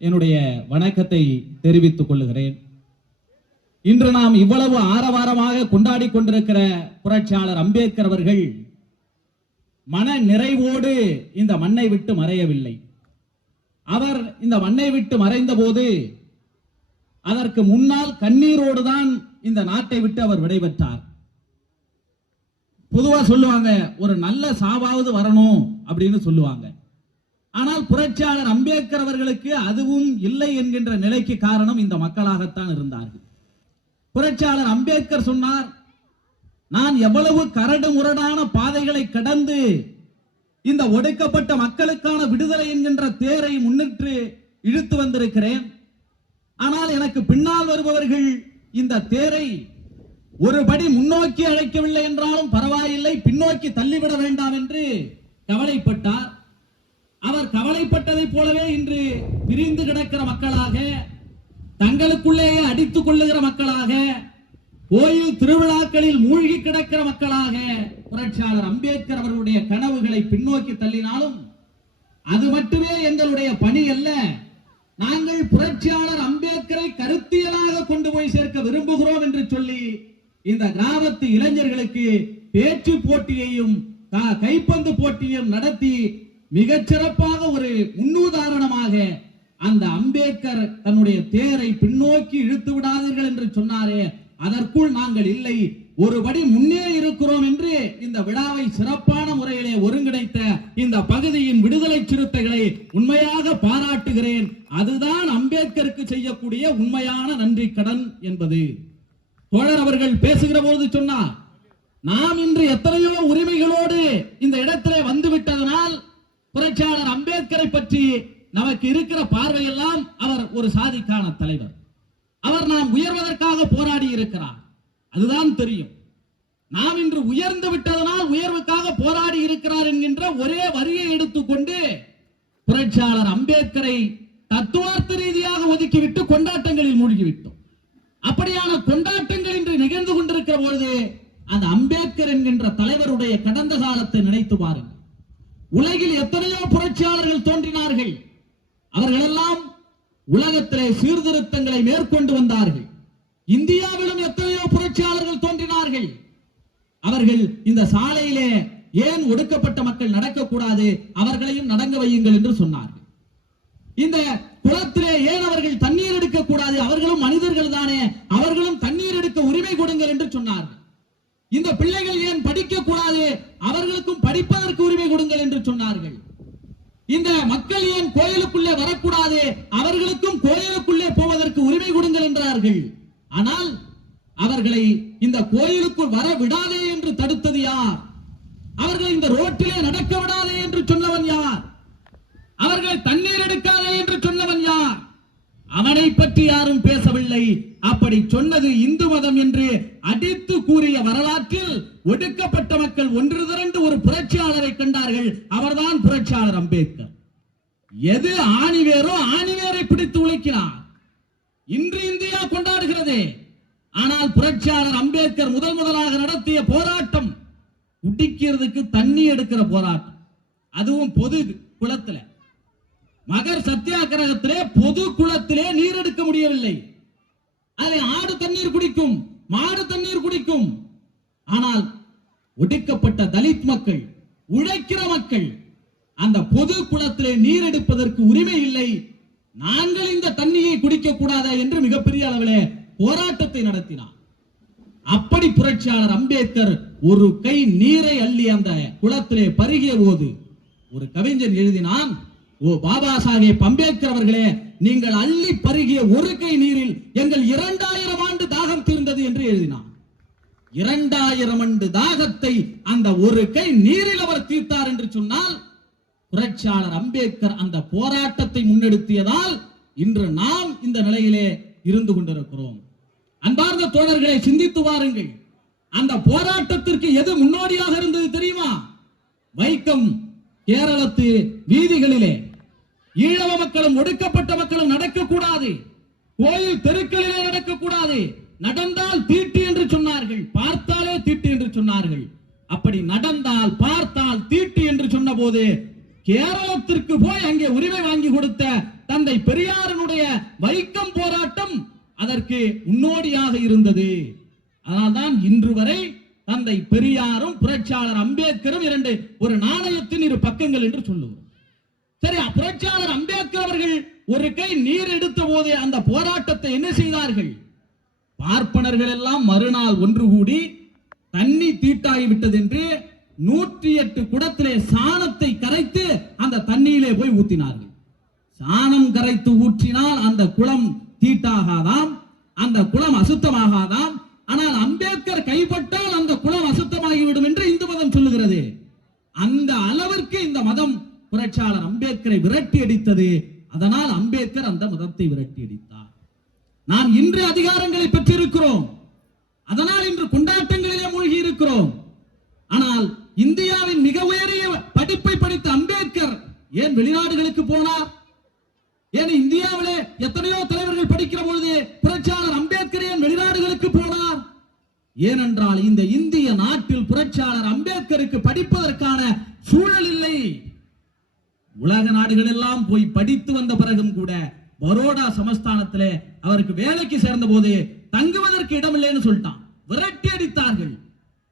என்னுடைய வணக்கத்தை தெரிவித்துக் கொள்ளுகிறேன். இன்று நாம் இவ்வளவு ஆரவாரமாக கொண்டாடி கொண்டிருக்கிற புரட்சியாளர் அம்பேத்கர் அவர்கள் மன நிறைவோடு இந்த மண்ணை விட்டு மறையவில்லை. அவர் இந்த மண்ணை விட்டு மறைந்த போது அதற்கு முன்னால் கண்ணீரோடு தான் இந்த நாட்டை விட்டு அவர் விடைபெற்றார். பொதுவா சொல்லுவாங்க, ஒரு நல்ல சாவாவது வரணும் அப்படின்னு சொல்லுவாங்க. ஆனால் புரட்சியாளர் அம்பேத்கர் அவர்களுக்கு அதுவும் இல்லை என்கின்ற நிலைக்கு காரணம் இந்த மக்களாகத்தான் இருந்தார்கள். புரட்சியாளர் அம்பேத்கர் சொன்னார், நான் எவ்வளவு கரடு முரடான பாதைகளை கடந்து இந்த ஒடுக்கப்பட்ட மக்களுக்கான விடுதலை என்கின்ற தேரை முன்னிட்டு இழுத்து வந்திருக்கிறேன். ஆனால் எனக்கு பின்னால் வருபவர்கள் இந்த தேரை ஒரு படி முன்னோக்கி அழைக்கவில்லை என்றாலும் பரவாயில்லை, பின்னோக்கி தள்ளிவிட வேண்டாம் என்று கவலைப்பட்டார். அவர் கவலைப்பட்டதைப் போலவே இன்று பிரிந்து கிடக்கிற மக்களாக, தங்களுக்குள்ளேயே அடித்துக் கொள்ளுகிற மக்களாக, கோயில் திருவிழாக்களில் மூழ்கி கிடக்கிற மக்களாக புரட்சியாளர் அம்பேத்கர் அவர்களுடைய கனவுகளை பின்னோக்கி தள்ளினாலும் அது மட்டுமே எங்களுடைய பணி அல்ல. நாங்கள் புரட்சியாளர் அம்பேத்கரை கருத்தியலாக கொண்டு போய் சேர்க்க விரும்புகிறோம் என்று சொல்லி இந்த கிராமத்து இளைஞர்களுக்கு பேச்சு போட்டியையும் கைப்பந்து போட்டியையும் நடத்தி மிகச்சிறப்பாக ஒரு முன்னுதாரணமாக அந்த அம்பேத்கர் தன்னுடைய தேரை பின்னோக்கி இழுத்து விடாதீர்கள் என்று சொன்னாரே, அதற்குள் நாங்கள் இல்லை, ஒருபடி முன்னே இருக்கிறோம் என்று இந்த விழாவை சிறப்பான முறையிலே ஒருங்கிணைத்த இந்த பகுதியின் விடுதலை சிறுத்தைகளை உண்மையாக பாராட்டுகிறேன். அதுதான் அம்பேத்கருக்கு செய்யக்கூடிய உண்மையான நன்றி கடன் என்பது. தோழர் அவர்கள் பேசுகிற போது சொன்னார், நாம் இன்று எத்தனையோ உரிமைகளோடு இந்த இடத்திலே வந்துவிட்டதனால் புரட்சியாளர் அம்பேத்கரை பற்றி நமக்கு இருக்கிற பார்வையெல்லாம் அவர் ஒரு சாதிக்கான தலைவர், அவர் நாம் உயர்வதற்காக போராடி இருக்கிறார், அதுதான் தெரியும். நாம் இன்று உயர்ந்து விட்டதனால் உயர்வுக்காக போராடி இருக்கிறார் என்கின்ற ஒரே வரியை எடுத்துக்கொண்டு புரட்சியாளர் அம்பேத்கரை தத்துவார்த்த ரீதியாக ஒதுக்கிவிட்டு கொண்டாட்டங்களில் மூழ்கிவிட்டோம். அப்படியான கொண்டாட்டங்கள் இன்று நிகழ்ந்து கொண்டிருக்கிற பொழுது அந்த அம்பேத்கர் என்கின்ற தலைவருடைய கடந்த காலத்தை நினைத்து பாருங்கள். உலகில் எத்தனையோ புரட்சியாளர்கள் தோன்றினார்கள், அவர்கள் எல்லாம் உலகத்திலே சீர்திருத்தங்களை மேற்கொண்டு வந்தார்கள். இந்தியாவிலும் எத்தனையோ புரட்சியாளர்கள் தோன்றினார்கள். அவர்கள் இந்த சாலையிலே ஏன் ஒடுக்கப்பட்ட மக்கள் நடக்கக்கூடாது, அவர்களையும் நடங்க வையுங்கள் என்று சொன்னார்கள். இந்த குளத்திலே ஏன் அவர்கள் தண்ணீர் எடுக்க கூடாது, அவர்களும் மனிதர்கள் தானே, அவர்களும் தண்ணீர் எடுக்க உரிமை கொடுங்கள் என்று சொன்னார்கள். இந்த பிள்ளைகள் ஏன் படிக்க கூடாது, அவர்களுக்கும் படிப்பதற்கு உரிமை கொடுங்கள் என்று சொன்னார்கள். இந்த மக்கள் ஏன் கோயிலுக்குள்ளே வரக்கூடாது, அவர்களுக்கும் கோயிலுக்குள்ளே போவதற்கு உரிமை கொடுங்கள் என்றார்கள். ஆனால் அவர்களை இந்த கோயிலுக்குள் வர விடாதே என்று தடுத்தது யார்? அவர்களை இந்த ரோட்டிலே நடக்க விடாதே என்று சொன்னவன் யார்? அவர்களை தண்ணீர் எடுக்காதே என்று சொன்னவன் யார்? அவனை பற்றி யாரும் பேசவில்லை. அப்படி சொன்னது இந்து மதம் என்று அடித்து கூறிய வரலாற்றில் ஒடுக்கப்பட்ட மக்கள் ஒன்று திரண்டு ஒரு புரட்சியாளரை கண்டார்கள். அவர்தான் புரட்சியாளர் அம்பேத்கர். எது ஆணிவேரோ ஆணிவேரை பிடித்து உழைக்கிறார். இன்று இந்தியா கொண்டாடுகிறது. ஆனால் புரட்சியாளர் அம்பேத்கர் முதலாக நடத்திய போராட்டம் குடிக்கிறதுக்கு தண்ணி எடுக்கிற போராட்டம், அதுவும் பொது குளத்திலே. மகர் சத்தியாகிரகத்திலே பொது குளத்திலே நீர் எடுக்க முடியவில்லை. அதில் ஆடு தண்ணீர் குடிக்கும், மாடு தண்ணீர் குடிக்கும். ஆனால் ஒடுக்கப்பட்ட தலித் மக்கள், உழைக்கிற மக்கள் அந்த பொது குளத்திலே நீர் எடுப்பதற்கு உரிமை இல்லை, நாங்கள் இந்த தண்ணியை குடிக்க கூடாதா என்று மிகப்பெரிய அளவிலே போராட்டத்தை நடத்தினார். அப்படி புரட்சியாளர் அம்பேத்கர் ஒரு கை நீரை அள்ளி அந்த குளத்திலே பருகிய போது ஒரு கவிஞன் எழுதினான், ஓ பாபா சாஹேப் அம்பேத்கர் அவர்களே, நீங்கள் அள்ளி பருகிய ஒரு கை நீரில் எங்கள் 2000 ஆண்டு தாகம் தீர்ந்தது என்று எழுதினார். 2000 ஆண்டு தாகத்தை அந்த ஒரு கை நீரில் அவர் தீர்த்தார் என்று சொன்னால் புரட்சியாளர் அம்பேத்கர் அந்த போராட்டத்தை முன்னெடுத்தியதால் இன்று நாம் இந்த நிலையிலே இருந்து கொண்டிருக்கிறோம். அன்பார்ந்த தோழர்களை சிந்தித்து வாருங்கள். அந்த போராட்டத்திற்கு எது முன்னோடியாக இருந்தது தெரியுமா? வைக்கம் கேரளத்து வீதிகளிலே ஈழவ மக்களும் ஒடுக்கப்பட்ட மக்களும் நடக்கக்கூடாது, கோயில் தெருக்களிலே நடக்கக்கூடாது, நடந்தால் தீட்டு என்று சொன்னார்கள், பார்த்தாலே தீட்டு என்று சொன்னார்கள். அப்படி நடந்தால் பார்த்தால் தீட்டு என்று சொன்ன போது கேரளத்திற்கு போய் அங்கே உரிமை வாங்கி கொடுத்த தந்தை பெரியாரினுடைய வைக்கம் போராட்டம் அதற்கு முன்னோடியாக இருந்தது. அதனால்தான் இன்று வரை தந்தை பெரியாரும் புரட்சியாளர் அம்பேத்கரும் ஒரு நாணயத்தின் இரு பக்கங்கள் என்று சொல்லுவோம். சரி, புரட்சியாளர் அம்பேத்கர் அவர்கள் ஒரு கை நீர் எடுத்த போதே அந்த போராட்டத்தை என்ன செய்தார்கள்? பார்ப்பனர்கள் எல்லாம் மறுநாள் ஒன்று கூடி தண்ணி தீட்டாகிவிட்டது என்று 108 குடத்திலே சாணத்தை கரைத்து அந்த தண்ணியிலே போய் ஊற்றினார்கள். சாணம் கரைத்து ஊற்றினால் அந்த குளம் தீட்டாகாதாம், அந்த குளம் அசுத்தமாகாதாம். ஆனால் அம்பேத்கர் கைப்பட்டால் அந்த குளம் அசுத்தமாகிவிடும் என்று இந்து மதம் சொல்லுகிறது. அந்த அளவிற்கு இந்த மதம் புரட்சியாளர் அம்பேத்கரை விரட்டி அடித்தது. அதனால் அம்பேத்கர் அந்த மதத்தை விரட்டி அடித்தார். நாம் இன்று அதிகாரங்களை பெற்றிருக்கிறோம், அதனால் இன்று கொண்டாட்டங்களிலே மூழ்கி இருக்கிறோம். ஆனால் இந்தியாவின் மிக உயரிய படிப்பை படித்த அம்பேத்கர் ஏன் வெளிநாடுகளுக்கு போனார்? ஏன் இந்தியாவிலே எத்தனையோ தலைவர்கள் படிக்கிற பொழுது புரட்சியாளர் அம்பேத்கர் ஏன் வெளிநாடுகளுக்கு போனார்? ஏனென்றால் இந்த இந்திய நாட்டில் புரட்சியாளர் அம்பேத்கருக்கு படிப்பதற்கான சூழல் இல்லை. உலக நாடுகள் எல்லாம் போய் படித்து வந்த பிறகும் கூட பரோடா சமஸ்தானத்திலே அவருக்கு வேலைக்கு சேர்ந்த போது தங்குவதற்கு இடமில்லைன்னு சொல்லிட்டான், விரட்டி அடித்தார்கள்.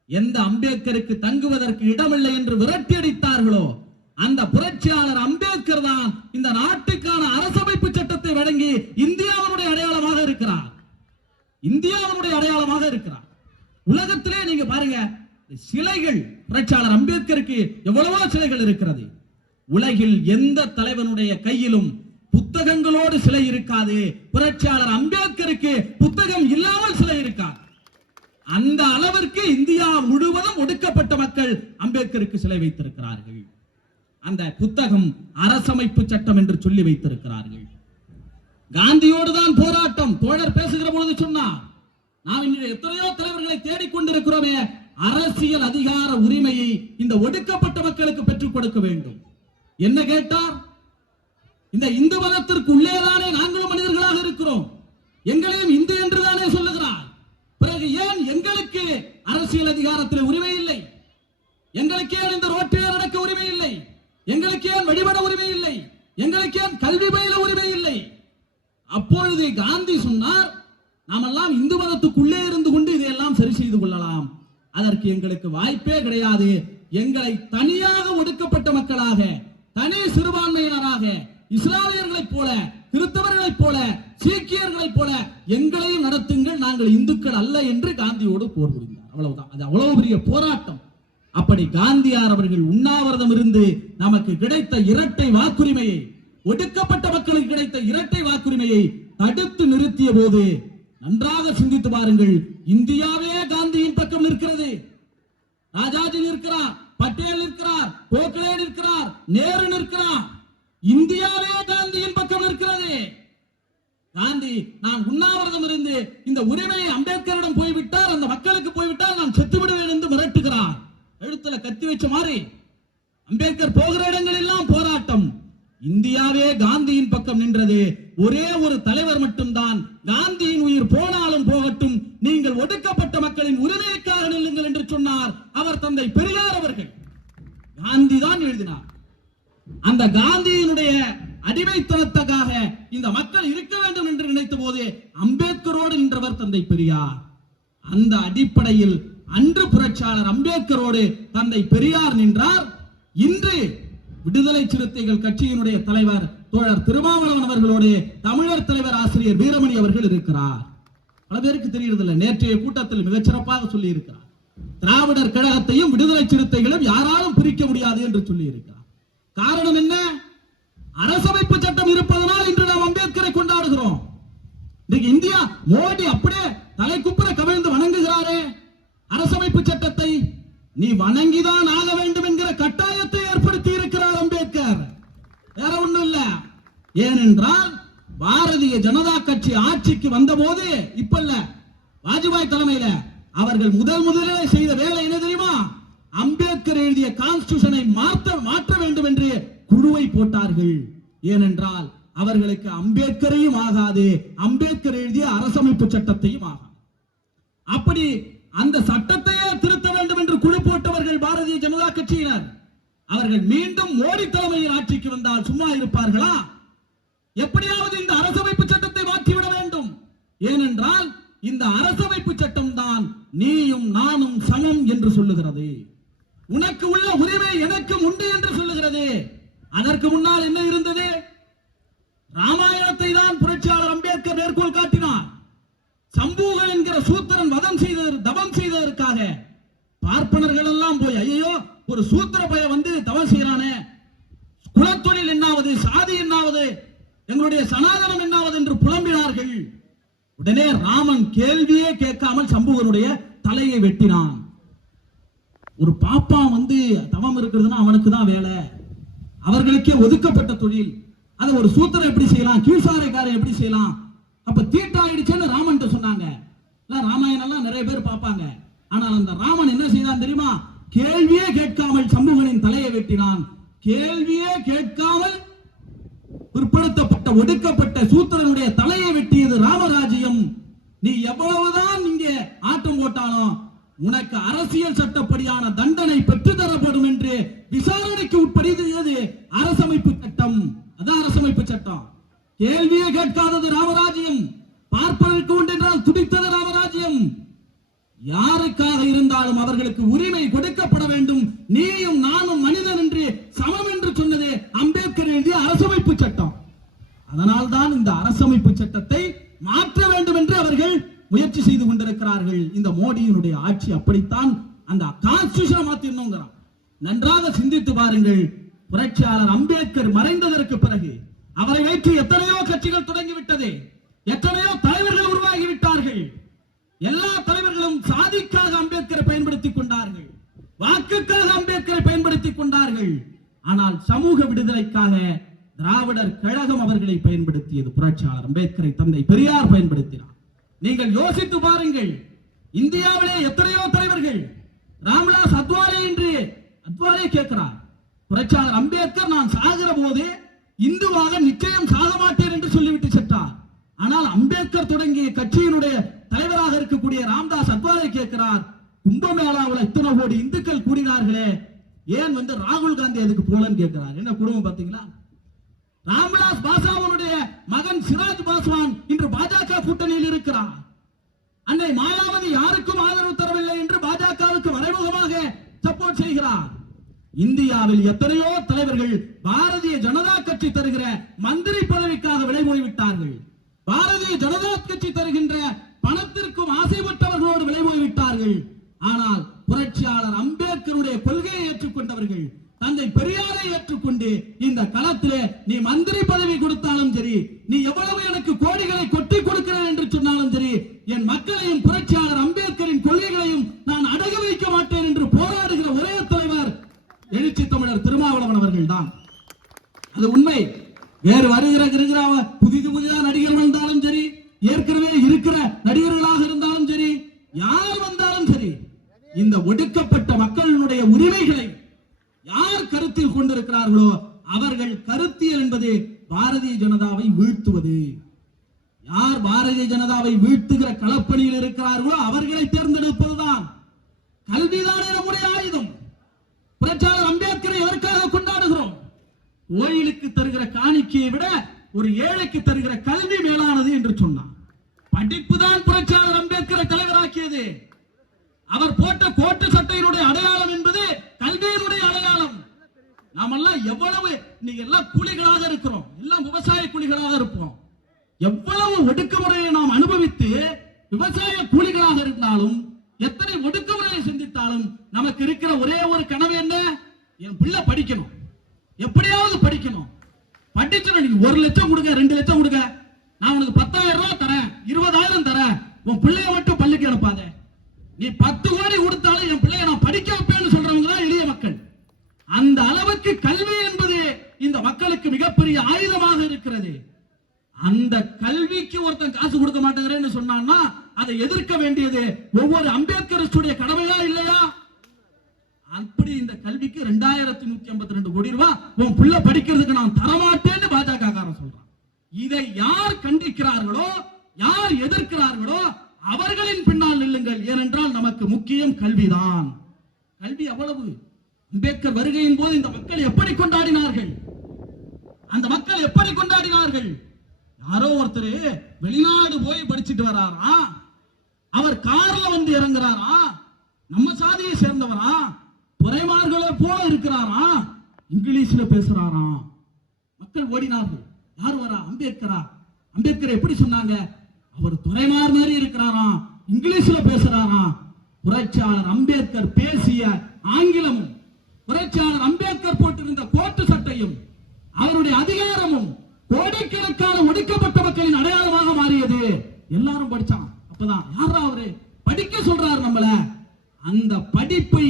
எந்த அம்பேத்கருக்கு தங்குவதற்கு இடமில்லை என்று விரட்டி அடித்தார்களோ அந்த புரட்சியாளர் அம்பேத்கர் தான் இந்த நாட்டுக்கான அரசமைப்பு சட்டத்தை வழங்கி இந்தியாவினுடைய அடையாளமாக இருக்கிறார். இந்தியாவினுடைய அடையாளமாக இருக்கிறார். உலகத்திலே நீங்க பாருங்க, சிலைகள் புரட்சியாளர் அம்பேத்கருக்கு எவ்வளவோ சிலைகள் இருக்கிறது. உலகில் எந்த தலைவனுடைய கையிலும் புத்தகங்களோடு சிலை இருக்காது. புரட்சியாளர் அம்பேத்கருக்கு புத்தகம் இல்லாமல் சிலை இருக்காது. அந்த அளவிற்கு இந்தியா முழுவதும் ஒடுக்கப்பட்ட மக்கள் அம்பேத்கருக்கு சிலை வைத்திருக்கிறார்கள். அந்த புத்தகம் அரசமைப்பு சட்டம் என்று சொல்லி வைத்திருக்கிறார்கள். காந்தியோடு தான் போராட்டம். தோழர் பேசுகிற பொழுது சொன்னார், நாம் இன்று எத்தனையோ தலைவர்களை தேடிக்கொண்டிருக்கிறோமே, அரசியல் அதிகார உரிமையை இந்த ஒடுக்கப்பட்ட மக்களுக்கு பெற்றுக் கொடுக்க வேண்டும். என்ன கேட்டார்? இந்த இந்து மதத்திற்கு உள்ளேதானே நாங்களும் மனிதர்களாக இருக்கிறோம், எங்களையும் இந்து என்றுதானே சொல்லுகிறார். பிறகு ஏன் எங்களுக்கு அரசியல் அதிகாரத்தில் உரிமை இல்லை? எங்களுக்கு ஏன் இந்த ரோட்டிலே நடக்க உரிமை இல்லை? எங்களுக்கு ஏன் வழிபட உரிமை இல்லை? எங்களுக்கு ஏன் கல்வி பயில உரிமை இல்லை? அப்பொழுது காந்தி சொன்னார், நாமெல்லாம் இந்து மதத்துக்குள்ளே இருந்து கொண்டு இதையெல்லாம் சரி செய்து கொள்ளலாம். அதற்கு எங்களுக்கு வாய்ப்பே கிடையாது. எங்களை தனியாக ஒடுக்கப்பட்ட மக்களாக, தனி சிறுபான்மையினராக, இஸ்லாமியர்களைப் போல, கிறிஸ்தவர்களைப் போல, சீக்கியர்களைப் போல எங்களையும் நடத்துங்கள், நாங்கள் இந்துக்கள் அல்ல என்று காந்தியோடு போர் புரிந்தார். அவ்வளவுதான். அது அவ்வளவு பெரிய போராட்டம். அப்படி காந்தியார் அவர்கள் உண்ணாவிரதம் இருந்து நமக்கு கிடைத்த இரட்டை வாக்குரிமையை, ஒடுக்கப்பட்ட மக்களுக்கு கிடைத்த இரட்டை வாக்குரிமையை தடுத்து நிறுத்திய போது நன்றாக சிந்தித்து பாருங்கள். இந்தியாவே காந்தியின் பக்கம் நிற்கிறது. ராஜாஜி நிற்கிறார், பட்டேல் நிற்கிறார், கோகலே நிற்கிறார், நேரு நிற்கிறார். இந்தியாவே காந்தியின் பக்கம் நிற்கிறது. காந்தி நான் உண்ணாவிரதம் இருந்து இந்த உரிமையை அம்பேத்கரிடம் போய்விட்டார், அந்த மக்களுக்கு போய்விட்டால் நான் செத்து விடுவேன் என்று மிரட்டுகிறார். எழுத்துல கத்தி வச்ச மாதிரி அம்பேத்கர் போகிற இடங்கள் எல்லாம் போராட்டம். இந்தியாவே காந்தியின் பக்கம் நின்றது. ஒரே ஒரு தலைவர் மட்டும்தான், காந்தியின் உயிர் போனாலும் போகட்டும், நீங்கள் ஒடுக்கப்பட்ட மக்களின் உரிமைக்காக நில்லுங்கள் என்று சொன்னார். அவர் தந்தை பெரியார் அவர்கள். காந்தி தான் எழுதினார். அந்த காந்தியினுடைய அடிமைத்தனத்துக்காக இந்த மக்கள் இருக்க வேண்டும் என்று நினைத்த போது அம்பேத்கரோடு நின்றவர் தந்தை பெரியார். அந்த அடிப்படையில் அன்று புரட்சியாளர் அம்பேத்கரோடு தந்தை பெரியார் நின்றார். இன்று விடுதலை சிறுத்தைகள் கட்சியினுடைய தலைவர் தோழர் திருமாவளவன் அவர்களோடு தமிழர் தலைவர் ஆசிரியர் வீரமணி அவர்கள் இருக்கிறார். பல பேருக்கு தெரியறதில்லை. நேற்றைய கூட்டத்தில் மிகச்சிறப்பாக சொல்லி இருக்கிறார். திராவிடர் கழகத்தையும் விடுதலை சிறுத்தைகளும் யாராலும் பிரிக்க முடியாது என்று சொல்லி இருக்கிறார். காரணம் என்ன? அரசமைப்பு சட்டம் இருப்பதனால் இன்று நாம் அம்பேத்கரை கொண்டாடுகிறோம். இன்னைக்கு இந்தியா மோடி அப்படியே தலைக்குப்புற கவிழ்ந்து வணங்குகிறாரே அரசமைப்பு சட்டத்தை. நீ வணங்கிதான் ஆக வேண்டும் என்கிற கட்டாயத்தை ஏற்படுத்தி இருக்கிறார் அம்பேத்கர். வேற ஒண்ணும் இல்ல. ஏனென்றால் பாரதிய ஜனதா கட்சி ஆட்சிக்கு வந்த போது, இப்ப இல்ல, வாஜ்பாய் தலைமையில அவர்கள் முதலிலே செய்த வேலை என்ன தெரியுமா? அம்பேத்கர் எழுதிய கான்ஸ்டிடியூஷனை மாற்ற வேண்டும் என்று குழுவை போட்டார்கள். ஏனென்றால் அவர்களுக்கு அம்பேத்கரையும் ஆகாது, அம்பேத்கர் எழுதிய அரசமைப்பு சட்டத்தையும் ஆகாது. அப்படி அந்த சட்டத்தையே திருத்த வேண்டும் என்று குழு போட்டவர்கள் பாரதிய ஜனதா கட்சியினர். அவர்கள் மீண்டும் மோடி தலைமையில் ஆட்சிக்கு வந்தால் சும்மா இருப்பார்களா? எப்படியாவது இந்த அரசமைப்பு சட்டத்தை மாற்றிவிட வேண்டும். ஏனென்றால் இந்த அரசமைப்பு சட்டம் தான் நீயும் நானும் சமம் என்று சொல்லுகிறது. உனக்கு உள்ள உரிமை எனக்கும் உண்டு என்று சொல்லுகிறது. அதற்கு முன்னால் என்ன இருந்தது? ராமாயணத்தை தான் புரட்சியாளர் அம்பேத்கர் மேற்கோள் காட்டினார். சம்பூகன் என்கிற சூத்திரன் தவம் செய்ததற்காக பார்ப்பனர்கள் எல்லாம் போய், ஐயோ ஒரு சூத்திர பய வந்து தவம் செய்யறானே, குலத்தொழில் என்னாவது, சாதி என்னாவது, எங்களுடைய சனாதனம் என்னாவது என்று புலம்பினார்கள். உடனே ராமன் கேள்வியே கேட்காமல் சம்பூகனுடைய தலையை வெட்டினான். ஒரு பாப்பா வந்து தவம் இருக்கிறதுனா அவனுக்கு தான் வேலை, அவர்களுக்கே ஒதுக்கப்பட்ட தொழில். அதை ஒரு சூத்திரம் எப்படி செய்யலாம், கீழ்சாரைக்காரன் எப்படி செய்யலாம்? அப்ப தீட்டாயிடுச்சுன்னு ராமன் சொன்னாங்க. ராமாயணம் எல்லாம் நிறைய பேர் பார்ப்பாங்க. ஆனால் அந்த ராமன் என்ன செய்தான் தெரியுமா? கேள்வியே கேட்காமல் சம்பூகனின் தலையை வெட்டினான். கேள்வியே கேட்காமல் பிற்படுத்தப்பட்ட ஒடுக்கப்பட்ட சூத்திரனுடைய தலையை வெட்டியது ராமராஜ்யம். நீ எவ்வளவுதான் இங்கே ஆட்டம் போட்டாலும் உனக்கு அரசியல் சட்டப்படியான தண்டனை பெற்றுத்தரப்படும் என்று விசாரணைக்கு உட்படுத்தியது அரசமைப்பு சட்டம். அதான் அரசமைப்பு சட்டம். கேள்வியே கேட்காதது ராமராஜ்யம். பார்ப்பதற்கு உண்டு என்றால் துடித்தது ராமராஜ்யம். யாருக்காக இருந்தாலும் அவர்களுக்கு உரிமை கொடுக்கப்பட வேண்டும். நீயும் நானும் மனிதன் என்று சமம் என்று சொன்னது அம்பேத்கர் எழுதிய அரசமைப்பு சட்டம். அதனால்தான் இந்த அரசமைப்பு சட்டத்தை மாற்ற வேண்டும் என்று அவர்கள் முயற்சி செய்து கொண்டிருக்கிறார்கள். இந்த மோடியினுடைய ஆட்சி அப்படித்தான் அந்த கான்ஸ்டிடியூஷன் மாத்திரணும். நன்றாக சிந்தித்து பாருங்கள். புரட்சியாளர் அம்பேத்கர் மறைந்ததற்கு பிறகு அவரை வைத்து எத்தனையோ கட்சிகள் தொடங்கிவிட்டது, எத்தனையோ தலைவர்கள் உருவாகிவிட்டார்கள். எல்லா தலைவர்களும் சாதிக்காக அம்பேத்கரை பயன்படுத்திக் கொண்டார்கள், வாக்குக்காக அம்பேத்கரை பயன்படுத்திக் கொண்டார்கள். ஆனால் சமூக விடுதலைக்காக திராவிடர் கழகம் அவர்களை பயன்படுத்தியது. புரட்சியாளர் அம்பேத்கரை தந்தை பெரியார் பயன்படுத்தினார். நீங்கள் யோசித்து பாருங்கள். இந்தியாவிலே எத்தனையோ தலைவர்கள், ராம்விலாஸ் அத்வாலே என்று அத்வாலே கேட்கிறார், புரட்சியாளர் அம்பேத்கர் நான் சாகிற போது இந்துவாக நிச்சயம் சாக மாட்டேன் என்று சொல்லிவிட்டு சென்றார். ஆனால் அம்பேத்கர் தொடங்கிய கட்சியினுடைய தலைவராக இருக்கக்கூடிய ராம்தாஸ் அத்வாலே கேட்கிறார், கும்பமேளாவில் இத்தனை கோடி இந்துக்கள் கூடினார்களே, ஏன் வந்து ராகுல் காந்தி அதுக்கு போலன்னு கேட்கிறார். என்ன குடும்பம் பாத்தீங்களா? ராம்விலாஸ் பாஸ்வானுடைய மகன் சிராஜ் பாஸ்வான் இன்று பாஜக கூட்டணியில் இருக்கிறார். அன்னை மாயாவதி யாருக்கும் ஆதரவு தரவில்லை என்று பாஜகவுக்கு மறைமுகமாக சப்போர்ட் செய்கிறார். இந்தியாவில் எத்தனையோ தலைவர்கள் பாரதிய ஜனதா கட்சி தருகிற மந்திரி பதவிக்காக விலை போய்விட்டார்கள். பாரதிய ஜனதா கட்சி தருகின்ற பணத்திற்கும் ஆசைப்பட்டவர்களோடு விலை போய்விட்டார்கள். ஆனால் புரட்சியாளர் அம்பேத்கருடைய கொள்கையை ஏற்றுக்கொண்டவர்கள், தந்தை பெரியாரை ஏற்றுக்கொண்டு இந்த களத்திலே நீ மந்திரி பதவி கொடுத்தாலும் சரி, நீ எவ்வளவு எனக்கு கோடிகளை கொட்டி கொடுக்கிறேன் என்று சொன்னாலும் சரி, என் மக்களையும் புரட்சியாளர் அம்பேத்கரின் கொள்கைகளையும் நான் அடகு வைக்க மாட்டேன் என்று போராடுகிற ஒரே தலைவர் எழுச்சி தமிழர் திருமாவளவன் அவர்கள் தான். அது உண்மை. வேறு வருகிற புதிதாக நடிகர் வந்தாலும் சரி, ஏற்கனவே இருக்கிற நடிகர்களாக இருந்தாலும் சரி, யார் வந்தாலும் சரி, இந்த ஒடுக்கப்பட்ட மக்களினுடைய உரிமைகளை யார் கருத்தில் கொண்டிருக்கிறார்களோ அவர்கள் கருத்தியல் என்பது பாரதிய ஜனதாவை வீழ்த்துவது. யார் பாரதிய ஜனதாவை வீழ்த்துகிற களப்பணியில் இருக்கிறார்களோ அவர்களை தேர்ந்தெடுப்பதுதான். கல்விதானே நம்முடைய ஆயுதம். புரட்சியாளர் அம்பேத்கரை எதற்காக கொண்டாடுகிறோம்? கோயிலுக்கு தருகிற காணிக்கையை விட ஒரு ஏழைக்கு தருகிற கல்வி மேலானது என்று சொன்னார். படிப்பு தான் புரட்சியாளர் அம்பேத்கரை தலைவராக்கியது. அவர் போட்ட கோட்டு சட்டையினுடைய அடையாளம் என்பது கல்வியினுடைய அடையாளம். நாம் எல்லாம் எவ்வளவு நீங்க எல்லாம் கூலிகளாக இருக்கிறோம், எல்லாம் விவசாய கூலிகளாக இருப்போம். எவ்வளவு ஒடுக்குமுறையை நாம் அனுபவித்து விவசாய கூலிகளாக இருந்தாலும், எத்தனை ஒடுக்குமுறையை சிந்தித்தாலும் நமக்கு இருக்கிற ஒரே ஒரு கனவு என்ன? என் பிள்ளை படிக்கணும், எப்படியாவது படிக்கணும். படிச்சணும். நீங்க 1 லட்சம் கொடுங்க, 2 லட்சம் கொடுங்க, நான் உனக்கு 10,000 ரூபாய் தரேன், 20,000 தரேன், உன் பிள்ளைய மட்டும் பள்ளிக்கு அனுப்பாத. நீ 10 கோடி கொடுத்தாலும் என் பிள்ளைய நான் படிக்க வைப்பேன்னு சொல்றவங்க தான் எளிய மக்கள். அந்த அளவுக்கு கல்வி என்பது இந்த மக்களுக்கு மிகப்பெரிய ஆயுதமாக இருக்கிறது. அந்த கல்விக்கு ஒருத்தன் காசு கொடுக்க மாட்டேங்கிறேன்னு சொன்னான்னா அதை எதிர்க்க வேண்டியது ஒவ்வொரு அம்பேத்கரிஸ்டுடைய கடமையா இல்லையா? அப்படி இந்த கல்விக்கு 2152 கோடி ரூபாய் உன் பிள்ளை படிக்கிறதுக்கு நான் தரமாட்டேன்னு பாஜக காரன் சொல்றான். இதை யார் கண்டிக்கிறார்களோ, யார் எதிர்க்கிறார்களோ அவர்களின் பின்னால் நில்லுங்கள். ஏனென்றால் நமக்கு முக்கியம் கல்விதான். கல்வி அவ்வளவு. அம்பேத்கர் வருகையின் போது இந்த மக்கள் எப்படி கொண்டாடினார்கள்? அந்த மக்கள் எப்படி கொண்டாடினார்கள்? யாரோ ஒருத்தர் வெளிநாடு போய் படிச்சுட்டு வராரா, அவர் கார்ல வந்து இறங்குறாரா, நம்ம சாதியை சேர்ந்தவரா, துறைமார்களை போல இருக்கிறாரா, இங்கிலீஷ்ல பேசுறாரா. மக்கள் ஓடினார்கள். யார் வரா? அம்பேத்கரா? அம்பேத்கர் எப்படி சொன்னாங்க? அவர் துறைமார் மாதிரி இருக்கிறாரா, இங்கிலீஷ்ல பேசுறாரா. புரட்சியாளர் அம்பேத்கர் பேசிய ஆங்கிலமும், புரட்சியாளர் அம்பேத்கர் போட்டிருந்த கோட்டு சட்டையும், அவருடைய அதிகாரமும் கோடிக்கணக்கான ஒடுக்கப்பட்ட மக்களின் அடையாளமாக மாறியது. எல்லாரும் படிச்சான். அப்பதான் யாரா அவரு படிக்க சொல்றாரு நம்மள. அந்த படிப்பை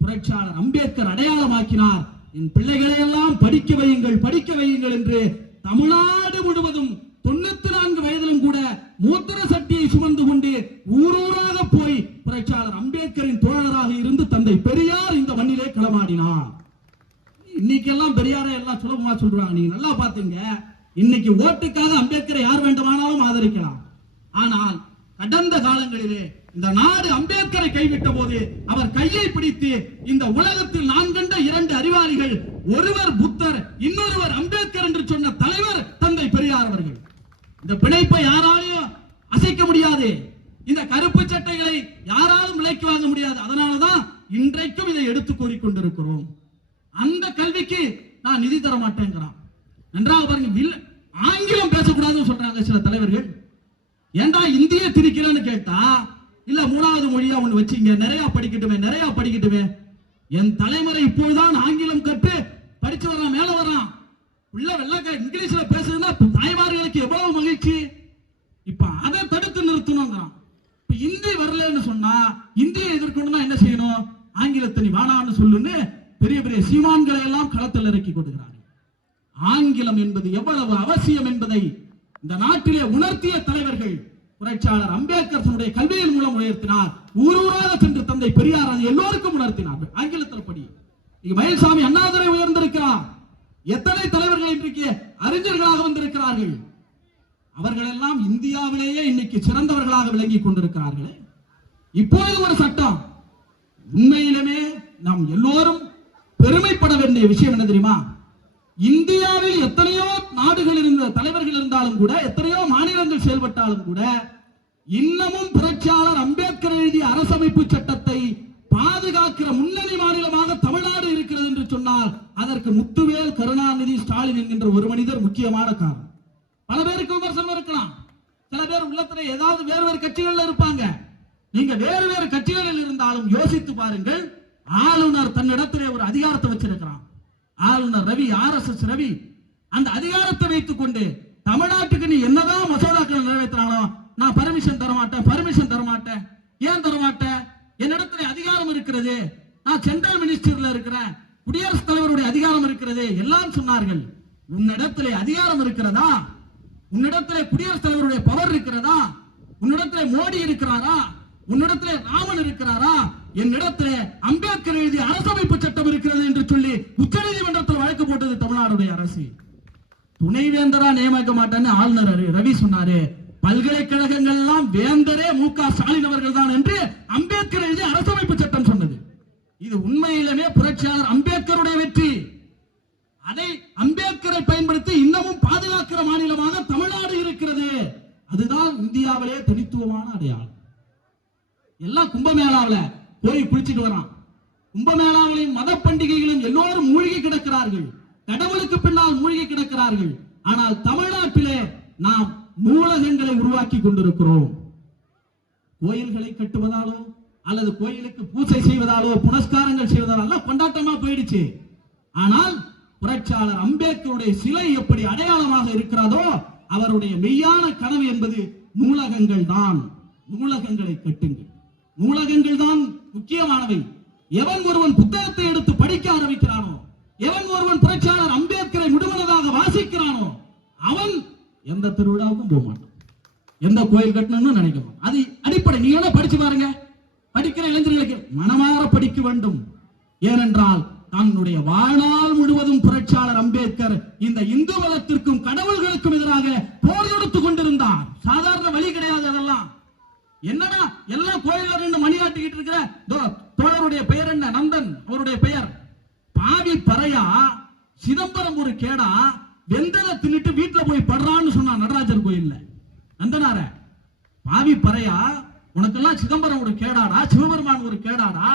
புரட்சியாளர் அம்பேத்கர் அடையாளமாக்கினார். என் பிள்ளைகளை எல்லாம் படிக்க வையுங்கள், படிக்க வையுங்கள் என்று தமிழ்நாடு முழுவதும் 94 வயதிலும் கூட மூத்திர சட்டியை சுமந்து கொண்டு ஊரூராக போய் புரட்சியாளர் அம்பேத்கரின் தோழராக இருந்து தந்தை பெரியார் இந்த மண்ணிலே களமாடினார். இன்னைக்கெல்லாம் பெரியாரை எல்லாம் சுலபமா சொல்றாங்க. நீங்க நல்லா பாத்துங்க. இன்னைக்கு ஓட்டுக்காக அம்பேத்கரை யார் வேண்டுமானாலும் ஆதரிக்கலாம். ஆனால் கடந்த காலங்களிலே இந்த நாடு அம்பேத்கரை கைவிட்ட போது அவர் கையை பிடித்து இந்த உலகத்தில் நான் கண்ட 2 அறிவாளிகள், ஒருவர் புத்தர், இன்னொருவர் அம்பேத்கர் என்று சொன்ன தலைவர் தந்தை பெரியார் அவர்கள். இந்த பிணைப்பை யாராலையும் அசைக்க முடியாது. இந்த கருப்பு சட்டைகளை யாராலும் விலைக்கு வாங்க முடியாது. அதனாலதான் இன்றைக்கும் இதை எடுத்து கூறிக்கொண்டிருக்கிறோம். அந்த கல்விக்கு நான் நிதி தர மாட்டேங்கிறான். நன்றாக பாருங்க. ஆங்கிலம் பேசக்கூடாதுன்னு சொல்றாங்க சில தலைவர்கள். ஏண்டா இந்திய திணிக்கிறேன்னு கேட்டா, இல்ல 3வது மொழியா ஒண்ணு வச்சீங்க, நிறைய படிக்கட்டுமே, நிறைய படிக்கட்டுமே. என் தலைமுறை இப்போதுதான் ஆங்கிலம் கற்று படிச்சு வரான், மேல வரான். உள்ள வெள்ளக்க இங்கிலீஷ்ல பேசுறதுன்னா தாய்மார்களுக்கு எவ்வளவு மகிழ்ச்சி. இப்ப அதை தடுத்து நிறுத்தணுங்கிறான். இப்ப இந்தி வரலன்னு சொன்னா, இந்தியை எதிர்க்கணும்னா என்ன செய்யணும்? ஆங்கிலத்தை நீ வானான்னு சொல்லுன்னு பெரிய பெரிய சீமான்களை எல்லாம் களத்தில் இறக்கி கொடுக்கிறார்கள். ஆங்கிலம் என்பது எவ்வளவு அவசியம் என்பதை இந்த நாட்டிலே உணர்த்திய தலைவர்கள் புரட்சியாளர் அம்பேத்கர் தன்னுடைய கல்வியின் மூலம் உயர்த்தினார். ஊரூராக சென்று தந்தை பெரியார் அதை எல்லோருக்கும் உணர்த்தினார். ஆங்கிலத்தில் படி. மயில்சாமி அண்ணாதுரை உயர்ந்திருக்கிறார். எத்தனை தலைவர்கள் இன்றைக்கு அறிஞர்களாக வந்திருக்கிறார்கள். அவர்கள் எல்லாம் இந்தியாவிலேயே இன்னைக்கு சிறந்தவர்களாக விளங்கி கொண்டிருக்கிறார்கள். இப்போது ஒரு சட்டம். உண்மையிலுமே நாம் எல்லோரும் பெருமைப்பட வேண்டிய விஷயம் என்ன தெரியுமா? இந்தியாவில் எத்தனையோ நாடுகள் இருந்த தலைவர்கள் இருந்தாலும் கூட, எத்தனையோ மாநிலங்கள் செயல்பட்டாலும் கூட, இன்னமும் புரட்சியாளர் அம்பேத்கர் எழுதிய அரசமைப்பு சட்டத்தை பாதுகாக்கிற முன்னணி மாநிலமாக தமிழ்நாடு இருக்கிறது என்று சொன்னால் அதற்கு முத்துவேல், கருணாநிதி, ஸ்டாலின் என்கின்ற ஒரு மனிதர் முக்கியமான காரணம். பல பேருக்கு விமர்சனம் இருக்கலாம். சில பேர் உள்ளத்துல ஏதாவது வேறு வேறு கட்சிகள் இருப்பாங்க. நீங்க வேறு வேறு கட்சிகளில் இருந்தாலும் யோசித்து பாருங்கள். ஆளுநர் தன்னிடத்திலே ஒரு அதிகாரத்தை வச்சிருக்கிறான். ஆளுநர் ரவி, RSS ரவி, அந்த அதிகாரத்தை வைத்துக் கொண்டு தமிழ்நாட்டுக்கு நீ என்னதான் மசோதாக்கள் நிறைவேற்றானோ, நான் பர்மிஷன் தரமாட்டேன். ஏன் தரமாட்டேன்? என்னிடத்துல அதிகாரம் இருக்கிறது, நான் சென்ட்ரல் மினிஸ்டர்ல இருக்கிறேன், குடியரசுத் தலைவருடைய அதிகாரம் இருக்கிறது எல்லாம் சொன்னார்கள். உன்னிடத்திலே அதிகாரம் இருக்கிறதா? உன்னிடத்திலே குடியரசுத் தலைவருடைய பவர் இருக்கிறதா? உன்னிடத்திலே மோடி இருக்கிறாரா? உன்னிடத்திலே ராமன் இருக்கிறாரா? என்னிடத்திலே அம்பேத்கர் எழுதிய அரசமைப்பு சட்டம் இருக்கிறது என்று சொல்லி உச்சநீதிமன்றத்தில் வழக்கு போட்டது தமிழ்நாடுடைய அரசு. துணைவேந்தரா நியமிக்க மாட்டேன்னு ஆளுநர் ரவி சொன்னாரு. பல்கலைக்கழகங்கள் எல்லாம் வேந்தரே மு.க. ஸ்டாலின் அவர்கள் தான் என்று அம்பேத்கர் எழுதிய அரசமைப்பு சட்டம் சொன்னது. இது உண்மையிலுமே புரட்சியாளர் அம்பேத்கருடைய வெற்றி. அதை அம்பேத்கரை பயன்படுத்தி இன்னமும் பாதுகாக்கிற மாநிலமாக தமிழ்நாடு இருக்கிறது. அதுதான் இந்தியாவிலே தனித்துவமான அடையாளம். எல்லாம் கும்பமேளாவில போய் குளிச்சுட்டு வரான். கும்பமேளாவிலும் மத பண்டிகைகளும் எல்லோரும் மூழ்கி கிடக்கிறார்கள். கடவுளுக்கு பின்னால் மூழ்கி கிடக்கிறார்கள். ஆனால் தமிழ்நாட்டிலே நாம் நூலகங்களை உருவாக்கி கொண்டிருக்கிறோம். கோயில்களை கட்டுவதாலோ அல்லது கோயிலுக்கு பூஜை செய்வதாலோ புனஸ்காரங்கள் செய்வதாலோ கொண்டாட்டமா போயிடுச்சு. ஆனால் புரட்சியாளர் அம்பேத்கருடைய சிலை எப்படி அடையாளமாக இருக்கிறதோ, அவருடைய மெய்யான கனவு என்பது நூலகங்கள் தான். நூலகங்களை கட்டுங்கள். நூலகங்கள் தான் முக்கியமானவை. எவன் ஒருவன் புத்தகத்தை எடுத்து படிக்க ஆரம்பிக்கிறானோ, எவன் ஒருவன் புரட்சியாளர் அம்பேத்கரை முழுவதாக வாசிக்கிறானோ, அவன் எந்த திருவிழாவுக்கும் போக மாட்டான், எந்த கோயில் கட்டணும்னு நினைக்க மாட்டான். அது அடிப்படை. நீங்க படிச்சு பாருங்க. படிக்கிற இளைஞர்களுக்கு மனமாற படிக்க வேண்டும். ஏனென்றால் தன்னுடைய வாழ்நாள் முழுவதும் புரட்சியாளர் அம்பேத்கர் இந்த இந்து மதத்திற்கும் கடவுள்களுக்கும் எதிராக போர் தொடுத்துக் கொண்டிருந்தார். சாதாரண வழி கிடையாது. அதெல்லாம் என்னன்னா எல்லாம் கோயில் மணி ஆட்டிக்கிட்டு இருக்கிற தோழருடைய பெயர் என்ன? நந்தன் அவருடைய பெயர். பாவி பறையா, சிதம்பரம் ஒரு கேடா, வெந்ததை தின்னுட்டு வீட்டுல போய் படுறான்னு சொன்னா நடராஜர் கோயில்ல. நந்தனார பாவி பறையா, உனக்கெல்லாம் சிதம்பரம் ஒரு கேடாடா, சிவபெருமான் ஒரு கேடாடா,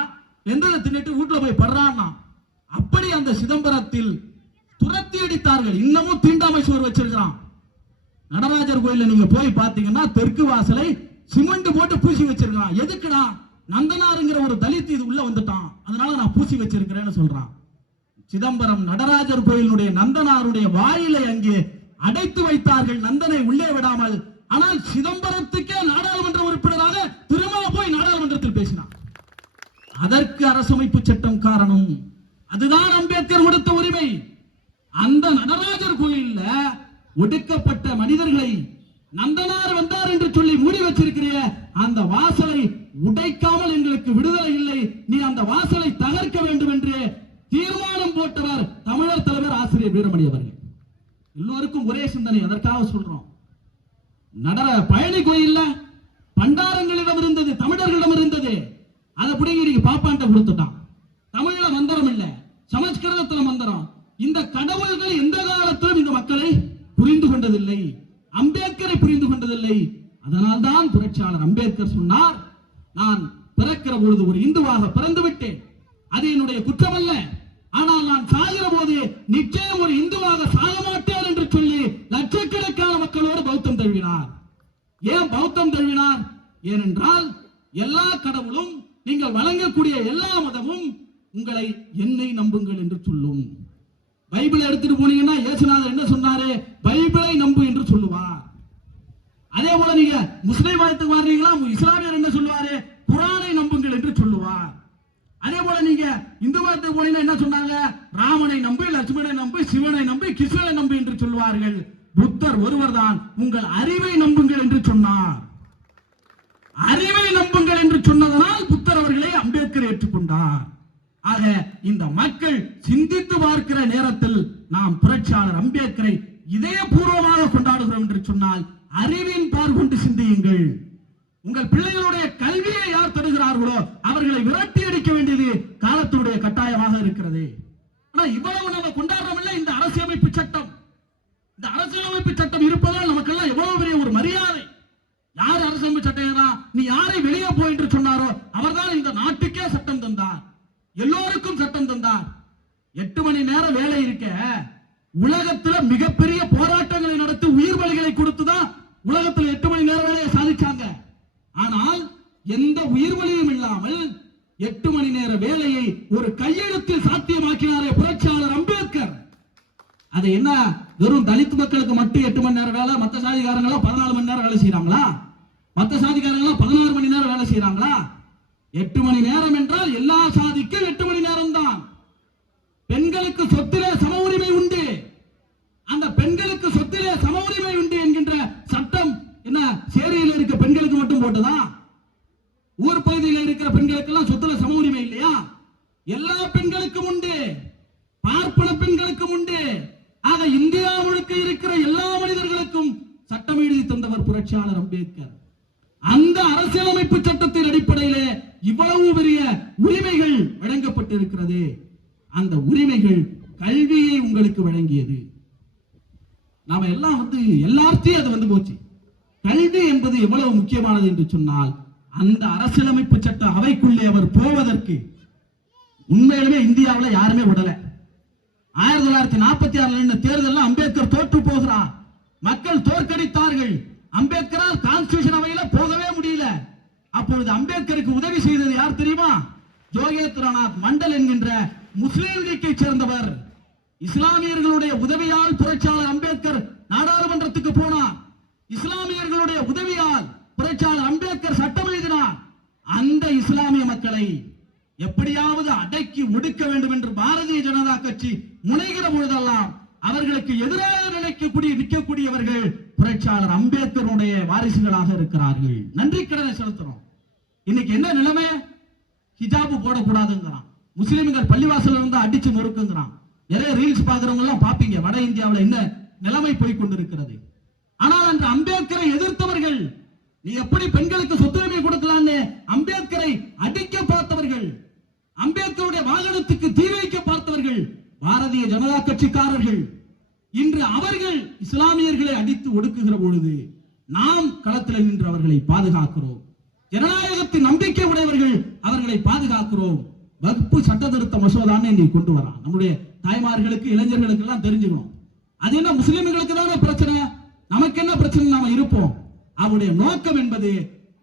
வெந்ததை தின்னுட்டு வீட்டுல போய் படுறான்னா. அப்படி அந்த சிதம்பரத்தில் துரத்தி அடித்தார்கள். இன்னமும் தீண்டாமை சுவர் வச்சிருக்கிறான். நடராஜர் கோயில்ல நீங்க போய் பாத்தீங்கன்னா தெற்கு வாசலை சிமெண்ட் போட்டு பூசி வச்சிருக்கான். எதுக்குடா? நந்தனாருங்கிற ஒரு தலித் இது உள்ள வந்துட்டான், அதனால நான் பூசி வச்சிருக்கிறேன்னு சொல்றான். சிதம்பரம் நடராஜர் கோயிலுடைய நந்தனாருடைய வாயிலை அங்கே அடைத்து வைத்தார்கள், நந்தனை உள்ளே விடாமல். ஆனால் சிதம்பரத்துக்கே நாடாளுமன்ற உறுப்பினராக திரும்ப போய் நாடாளுமன்றத்தில் பேசினார். அதற்கு அரசமைப்பு சட்டம் காரணம். அதுதான் அம்பேத்கர் கொடுத்த உரிமை. அந்த நடராஜர் கோயில்ல ஒடுக்கப்பட்ட மனிதர்களை நந்தனார் வந்தார் என்று சொல்லி மூடி வச்சிருக்கிற அந்த வாசலை உடைக்காமல் எங்களுக்கு விடுதலை இல்லை, நீ அந்த வாசலை தகர்க்க வேண்டும் என்று தீர்மானம் போட்டவர் தமிழர் தலைவர் ஆசிரியர் வீரமணி அவர்கள். எல்லோருக்கும் ஒரே சிந்தனை, அதற்காக சொல்றோம். பழனி கோயில்ல பண்டாரங்களிடம் இருந்தது, தமிழர்களிடம் இருந்தது. அதை பிடிங்கி நீங்க பாப்பாண்ட கொடுத்துட்டான். தமிழ்ல மந்திரம் இல்ல, சமஸ்கிருதத்துல மந்திரம். இந்த கடவுள்கள் எந்த காலத்திலும் இந்த மக்களை புரிந்து கொண்டதில்லை, அம்பேத்கரை புரிந்து கொண்டதில்லை. அதனால்தான் புரட்சியாளர் அம்பேத்கர் சொன்னார், நான் பிறக்கிற பொழுது ஒரு இந்துவாக பிறந்து விட்டேன், அது என்னுடைய குற்றம் அல்ல, ஆனால் நான் சாகிற போது நிச்சயம் ஒரு இந்துவாக சாக மாட்டேன் என்று சொல்லி லட்சக்கணக்கான மக்களோடு பௌத்தம் தழுவினார். ஏன் பௌத்தம் தழுவினார்? ஏனென்றால் எல்லா கடவுளும், நீங்கள் வழங்கக்கூடிய எல்லா மதமும் உங்களை என்னை நம்புங்கள் என்று சொல்லும். பைபிளை எடுத்துட்டு போனீங்கன்னா இயேசுநாதர் என்ன சொன்னாரு? பைபிளை நம்பு என்று சொல்லுவார். அதே போல நீங்க முஸ்லிம் மதத்துக்கு வர்றீங்களா, இஸ்லாமியர் என்ன சொல்லுவாரு? குர்ஆனை நம்புங்கள் என்று சொல்லுவார். அதே போல நீங்க இந்து மதத்துக்கு போனீங்கன்னா என்ன சொன்னாங்க? ராமனை நம்பு, லட்சுமணனை நம்பு, சிவனை நம்பு, கிருஷ்ணனை நம்பு என்று சொல்லுவார்கள். புத்தர் ஒருவர் தான் உங்கள் அறிவை நம்புங்கள் என்று சொன்னார். அறிவை நம்புங்கள் என்று சொன்னதனால் புத்தர் அவர்களை அம்பேத்கர் ஏற்றுக்கொண்டார். ஆக இந்த மக்கள் சிந்தித்து பார்க்கிற நேரத்தில் நாம் புரட்சியாளர் அம்பேத்கரை இதயபூர்வமாக கொண்டாடுகிறோம் என்று சொன்னால் அறிவின் பார்கொண்டு சிந்தியுங்கள். உங்கள் பிள்ளைகளுடைய கல்வியை யார் தருகிறார்களோ அவர்களை விரட்டி அடிக்க வேண்டியது காலத்துடைய கட்டாயமாக இருக்கிறது. ஆனா இவ்வளவு நம்ம கொண்டாடுறோம் இல்ல இந்த அரசியலமைப்பு சட்டம். இந்த அரசியலமைப்பு சட்டம் இருப்பதால் நமக்கெல்லாம் எவ்வளவு பெரிய ஒரு மரியாதை. யார் அரசியலமைப்பு சட்டம், நீ யாரை வெளியே போய் என்று சொன்னாரோ அவர்தான் இந்த நாட்டுக்கே சட்டம் தந்தார், எல்லோருக்கும் சட்டம் தந்தார். 8 மணி நேரம் வேலை இருக்க உலகத்துல மிகப்பெரிய போராட்டங்களை நடத்தி உயிர் பலிகளை கொடுத்துதான் உலகத்தில் 8 மணி நேரம் வேலையை சாதிச்சாங்க. ஆனால் எந்த உயிர் பலியும் இல்லாமல் 8 மணி நேர வேலையை ஒரு கையெழுத்தில் சாத்தியமாக்கினாரே புரட்சியாளர் அம்பேத்கர். அது என்ன வெறும் தலித் மக்களுக்கு மட்டும் 8 மணி நேரம் வேலை, மற்ற சாதிகாரங்களா 14 மணி நேரம் வேலை செய்யறாங்களா? மற்ற சாதிகாரங்களா 16 மணி நேரம் வேலை செய்யறாங்களா? 8 மணி நேரம் என்றால் எல்லா சாதிக்கும் 8 மணி நேரம் தான். பெண்களுக்கு சொத்திலே சம உரிமை உண்டு. அந்த பெண்களுக்கு சொத்திலே சம உரிமை உண்டு என்கின்ற சட்டம் என்ன சேரியில் இருக்க பெண்களுக்கு மட்டும் போட்டதா? ஊர் பகுதியில் இருக்கிற பெண்களுக்கு எல்லாம் சொத்துல சம உரிமை இல்லையா? எல்லா பெண்களுக்கும் உண்டு, பார்ப்பன பெண்களுக்கும் உண்டு. ஆக இந்தியா முழுக்க இருக்கிற எல்லா மனிதர்களுக்கும் சட்டம் எழுதி தந்தவர் புரட்சியாளர் அம்பேத்கர். அந்த அரசியலமைப்பு சட்டத்தின் அடிப்படையிலே இவ்வளவு பெரிய உரிமைகள் வழங்கப்பட்டிருக்கிறது. அந்த உரிமைகள் கல்வியை உங்களுக்கு வழங்கியது. நாம எல்லாம் எல்லாத்தையும் அது வந்து போச்சு. கல்வி என்பது எவ்வளவு முக்கியமானது என்று சொன்னால் அந்த அரசியலமைப்பு சட்ட அவைக்குள்ளே அவர் போவதற்கு உண்மையிலுமே இந்தியாவில் யாருமே விடல. 1946 தேர்தலில் அம்பேத்கர் தோற்று போகிறார். மக்கள் தோற்கடித்தார்கள். அம்பேத்கரால் கான்ஸ்டிடியூஷன் அவையில போகவே முடியல. அப்பொழுது அம்பேத்கருக்கு உதவி செய்தது யார் தெரியுமா? ஜோகேந்திரநாத் மண்டல் என்கின்ற முஸ்லீம் லீக்கை சேர்ந்தவர். இஸ்லாமியர்களுடைய உதவியால் புரட்சியாளர் அம்பேத்கர் நாடாளுமன்றத்துக்கு போனார். இஸ்லாமியர்களுடைய உதவியால் புரட்சியாளர் அம்பேத்கர் சட்டம் எழுதினார். அந்த இஸ்லாமிய மக்களை எப்படியாவது அடக்கி ஒடுக்க வேண்டும் என்று பாரதிய ஜனதா கட்சி முனைகிற பொழுதெல்லாம் அவர்களுக்கு எதிராக நிற்கக்கூடியவர்கள் புரட்சியாளர் அம்பேத்கருடைய வாரிசுகளாக இருக்கிறார்கள். நன்றி கடனை செலுத்துறோம். இன்னைக்கு என்ன நிலைமை? ஹிஜாபு போடக்கூடாதுங்கிறான். முஸ்லிம்கள் பள்ளிவாசல் இருந்து அடிச்சு நொறுக்குங்கிறான். நிறைய ரீல்ஸ் பாக்குறவங்க எல்லாம் பாப்பீங்க. வட இந்தியாவில் என்ன நிலைமை போய் கொண்டிருக்கிறது. ஆனால் அந்த அம்பேத்கரை எதிர்த்தவர்கள், நீ எப்படி பெண்களுக்கு சொத்துரிமை கொடுக்கலான்னு அம்பேத்கரை அடிக்க பார்த்தவர்கள், அம்பேத்கருடைய வாகனத்துக்கு தீ வைக்க பார்த்தவர்கள் பாரதிய ஜனதா கட்சிக்காரர்கள். இன்று அவர்கள் இஸ்லாமியர்களை அடித்து ஒடுக்குகிற பொழுது நாம் களத்தில் நின்று அவர்களை பாதுகாக்கிறோம். ஜனநாயகத்தின் நம்பிக்கை உடையவர்கள் அவர்களை பாதுகாக்கிறோம். வக்பு சட்ட திருத்த மசோதான்னு இன்னைக்கு கொண்டு வரான். நம்முடைய தாய்மார்களுக்கு இளைஞர்களுக்கு எல்லாம் தெரிஞ்சுக்கணும். அது என்ன முஸ்லிம்களுக்கு தானே பிரச்சனை, நமக்கு என்ன பிரச்சனை, நாம இருப்போம். அவருடைய நோக்கம் என்பது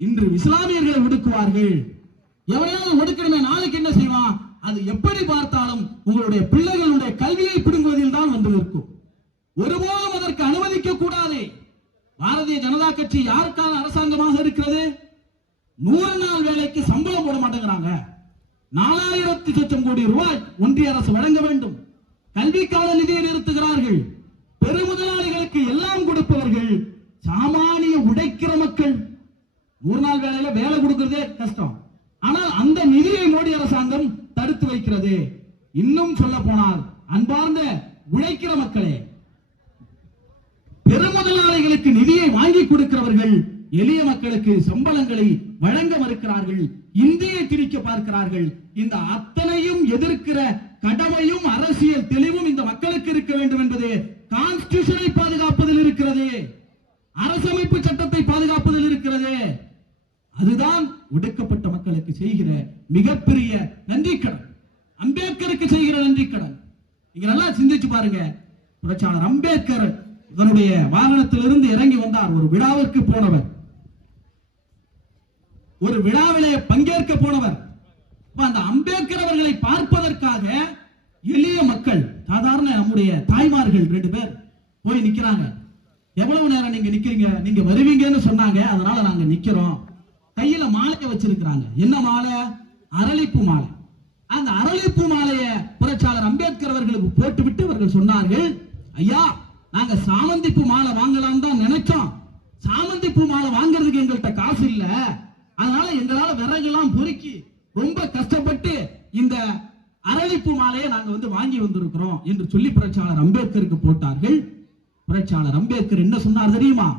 இன்று இஸ்லாமியர்களை ஒடுக்குவார்கள். எவனையாவது ஒடுக்கணுமே, நாளைக்கு என்ன செய்வான்? அது எப்படி பார்த்தாலும் உங்களுடைய பிள்ளைகளுடைய கல்வியை பிடுங்குவதில் தான் வந்து நிற்கும். ஒருபோதும் அதற்கு அனுமதிக்க கூடாது. பாரதிய ஜனதா கட்சி யாருக்கான அரசாங்கமாக இருக்கிறது? 100 நாள் வேலைக்கு சம்பளம் போட மாட்டேங்கிறாங்க. 4000 லட்சம் கோடி ரூபாய் ஒன்றிய அரசு வழங்க வேண்டும். கல்விக்கான நிதியை நிறுத்துகிறார்கள். பெருமுதலாளிகளுக்கு எல்லாம் கொடுப்பவர்கள் சாமானிய உடைக்கிற மக்கள். 100 நாள் வேலையில வேலை கொடுக்கிறதே கஷ்டம். ஆனால் அந்த நிதியை மோடி அரசாங்கம் தடுத்து வைக்கிறது. இன்னும் சொல்ல போனால் அன்பார்ந்த உழைக்கிற மக்களே, பெருமுதலாளிகளுக்கு நிதியை வாங்கி கொடுக்கிறவர்கள் எளிய மக்களுக்கு சம்பளங்களை வழங்க மறுக்கிறார்கள். இந்தியை திணிக்க பார்க்கிறார்கள். இந்த அத்தனையும் எதிர்க்கிற கடமையும் அரசியல் தெளிவும் இந்த மக்களுக்கு இருக்க வேண்டும் என்பது கான்ஸ்டிடியூஷனை பாதுகாப்பதில் இருக்கிறது, அரசமைப்பு சட்டத்தை பாதுகாப்பதில் இருக்கிறது. அதுதான் ஒடுக்கப்பட்ட மக்களுக்கு செய்கிற மிகப்பெரிய நன்றி கடன், அம்பேத்கருக்கு செய்கிற நன்றி கடன். நீங்க நல்லா சிந்திச்சு பாருங்க. புரட்சியாளர் அம்பேத்கர் தன்னுடைய வாகனத்திலிருந்து இறங்கி வந்தார். ஒரு விழாவிற்கு போனவர், ஒரு விழாவிலே பங்கேற்க போனவர். அந்த அம்பேத்கர் அவர்களை பார்ப்பதற்காக எளிய மக்கள், சாதாரண நம்முடைய தாய்மார்கள் 2 பேர் போய் நிக்கிறாங்க. எவ்வளவு நேரம் நீங்க நிக்கிறீங்க? நீங்க வருவீங்கன்னு சொன்னாங்க, அதனால நாங்க நிக்கிறோம். கையில மாலையை வச்சிருக்கிறாங்க. என்ன மாலை? அரளிப்பூ மாலை. அந்த அரளிப்பூ மாலையை புரட்சியாளர் அம்பேத்கர் அவர்களுக்கு போட்டுவிட்டு அவர்கள் சொன்னார்கள், ஐயா, நாங்க சாமந்திப்பூ மாலை வாங்கலாம் தான் நினைச்சோம். சாமந்திப்பூ மாலை வாங்குறதுக்கு எங்கள்கிட்ட காசு இல்ல. அதனால எங்களால விறகெல்லாம் பொறுக்கி ரொம்ப கஷ்டப்பட்டு இந்த அரளிப்பூ மாலையை நாங்க வாங்கி வந்திருக்கிறோம் என்று சொல்லி புரட்சியாளர் அம்பேத்கருக்கு போட்டார்கள். புரட்சியாளர் அம்பேத்கர் என்ன சொன்னார் தெரியுமா?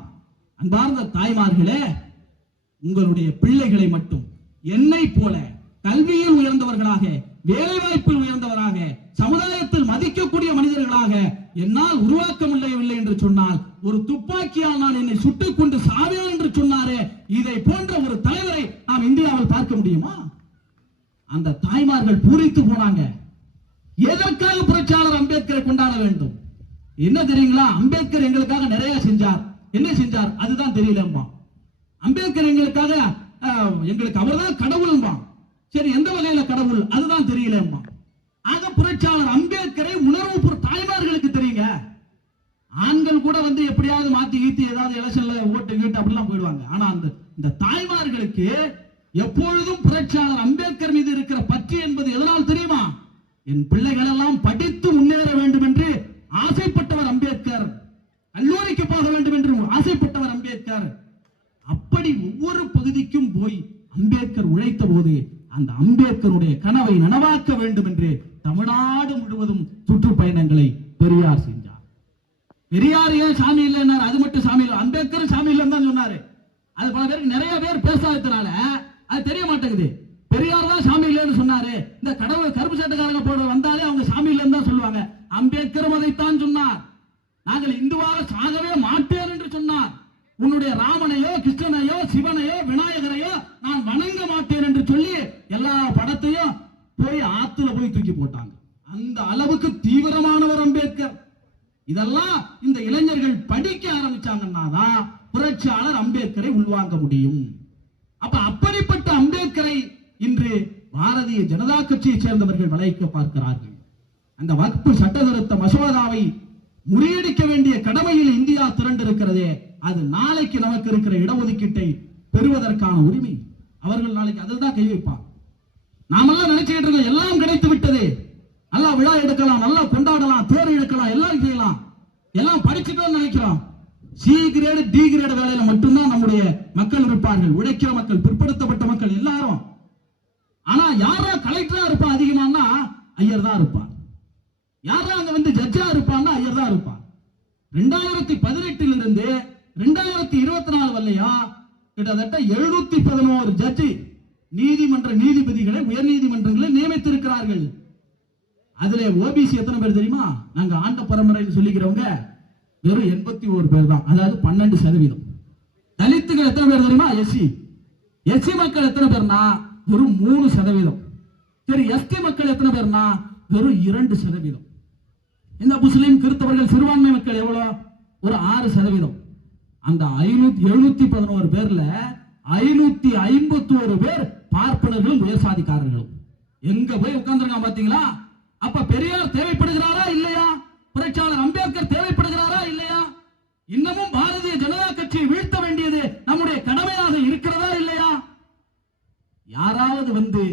அன்பார்ந்த தாய்மார்களே, உங்களுடைய பிள்ளைகளை மட்டும் என்னை போல கல்வியில் உயர்ந்தவர்களாக, வேலை வாய்ப்பில் உயர்ந்தவராக, சமுதாயத்தில் மதிக்கக்கூடிய மனிதர்களாக என்னால் உருவாக்க முடியவில்லை என்று சொன்னால், ஒரு துப்பாக்கியால் நான் என்னை சுட்டுக் கொண்டு சாவேன் என்று சொன்னாரே, இதை போன்ற ஒரு தலைவரை நாம் இந்தியாவில் பார்க்க முடியுமா? அந்த தாய்மார்கள் பூரித்து போனாங்க. எதற்காக புரட்சியாளர் அம்பேத்கரை கொண்டாட வேண்டும்? என்ன தெரியுங்களா? அம்பேத்கர் எங்களுக்காக நிறைய செஞ்சார். என்ன செஞ்சார் அதுதான் தெரியலம்பா. அம்பேத்கர் எங்களுக்கு அவர்தான் கடவுள்பா. சரி, எந்த வகையில கடவுள் அதுதான் தெரியலம்பா. ஆக புரட்சியாளர் அம்பேத்கரை உணர்வு தாய்மார்களுக்கு தெரியுங்க. ஆண்கள் கூட எப்படியாவது மாத்தி கீத்தி ஏதாவது எலெக்ஷன்ல ஓட்டு கீட்டு அப்படிலாம் போயிடுவாங்க. ஆனா இந்த தாய்மார்களுக்கு எப்பொழுதும் புரட்சியாளர் அம்பேத்கர் மீது இருக்கிற பற்று என்பது எதனால் தெரியுமா? என் பிள்ளைகள் எல்லாம் படித்து முன்னேற வேண்டும் என்று ஆசைப்பட்டவர் அம்பேத்கர். கல்லூரிக்கு போக வேண்டும் என்று ஆசைப்பட்டவர் அம்பேத்கர். அப்படி ஒவ்வொரு பகுதிக்கும் போய் அம்பேத்கர் உழைத்த போது அந்த அம்பேத்கருடைய கனவை நனவாக்க வேண்டும் என்று தமிழ்நாடு முழுவதும் சுற்றுப்பயணங்களை பெரியார் செஞ்சார். பெரியார் ஏன் சாமி இல்லைன்னா அது மட்டும் சாமி இல்லை, அம்பேத்கர் சாமி இல்லைன்னு தான் சொன்னாரு. அது பல பேருக்கு நிறைய பேர் பேசாததுனால அது தெரிய மாட்டேங்குது. பெரியார் தான் சாமி இல்லைன்னு சொன்னாரு. இந்த கடவுள் கருப்பு சட்டக்காரங்க போட வந்தாலே அவங்க சாமி இல்லைன்னு தான் சொல்லுவாங்க. அம்பேத்கரும் அதைத்தான் சொன்னார். நாங்கள் இந்துவாக சாகவே மாட்டேன் என்று சொன்னார். உன்னுடைய ராமனையோ கிருஷ்ணனையோ சிவனையோ விநாயகரையோ நான் வணங்க மாட்டேன் என்று சொல்லி எல்லா படத்தையும் போய் ஆத்துல போய் தூக்கி போட்டாங்க. அந்த அளவுக்கு தீவிரமானவர் அம்பேத்கர். இதெல்லாம் இந்த இளைஞர்கள் படிக்க ஆரம்பிச்சாங்கன்னா தான் புரட்சியாளர் அம்பேத்கரை உள்வாங்க முடியும். அப்படிப்பட்ட அம்பேத்கரை இன்று பாரதிய ஜனதா கட்சியை சேர்ந்தவர்கள் வளைக்க பார்க்கிறார்கள். அந்த வக்பு சட்ட திருத்த மசோதாவை முறியடிக்க வேண்டிய கடமையில் இந்தியா திரண்டிருக்கிறதே, அது நாளைக்கு நமக்கு இருக்கிற இடஒதுக்கீட்டை பெறுவதற்கான உரிமை. அவர்கள் நாளைக்கு அதில் தான் கை வைப்பாங்க. நாமெல்லாம் நினைச்சுக்கிட்டு இருக்கோம் எல்லாம் கிடைத்து விட்டது, நல்லா விழா எடுக்கலாம், நல்லா கொண்டாடலாம், தேர் எடுக்கலாம், எல்லாம் செய்யலாம், எல்லாம் படிச்சுட்டோம் நினைக்கிறோம். சி கிரேடு டி கிரேடு வேலையில மட்டும்தான் நம்முடைய மக்கள் இருப்பார்கள், உழைக்கிற மக்கள், பிற்படுத்தப்பட்ட மக்கள் எல்லாரும். ஆனா யாரா கலெக்டரா இருப்பா அதிகமானா ஐயர் தான் இருப்பார். யாரா அங்க ஜட்ஜா இருப்பான்னா ஐயர் தான் இருப்பார். 2018 இருந்து 2024 வரலையா கிட்டத்தட்ட 711 ஜட்ஜி நீதிமன்ற நீதிபதிகளை உயர் நீதிமன்றங்களை நியமித்திருக்கிறார்கள். அதுல ஓபிசி எத்தனை பேர் தெரியுமா? நாங்க ஆண்ட பரம்பரைன்னு சொல்லிக்கிறவங்க வெறும் 81 பேர் தான், அதாவது 12%. தலித்துகள் எத்தனை பேர் தெரியுமா? எஸ்சி மக்கள் எத்தனை பேர்னா வெறும் 3%. சரி, எஸ்டி மக்கள் எத்தனை பேர்னா வெறும் 2%. இந்த முஸ்லிம் கிறிஸ்தவர்கள் சிறுபான்மை மக்கள் எவ்வளவு? ஒரு 6%. அந்த 711 பேர்ல 551 பேர் பார்ப்பனர்களும் உயர்சாதிக்காரர்களும். எங்க போய் உட்கார்ந்துருக்கான் பாத்தீங்களா? அப்ப பெரியார் தேவைப்படுகிறாரா இல்லையா? புரட்சியாளர் அம்பேத்கர் தேவைப்படுகிறாரா இல்லையா? இன்னமும் பாரதிய ஜனதா கட்சியை வீழ்த்த வேண்டியது நம்முடைய கடமையாக இருக்கிறதா இல்லையா? யாராவது வந்து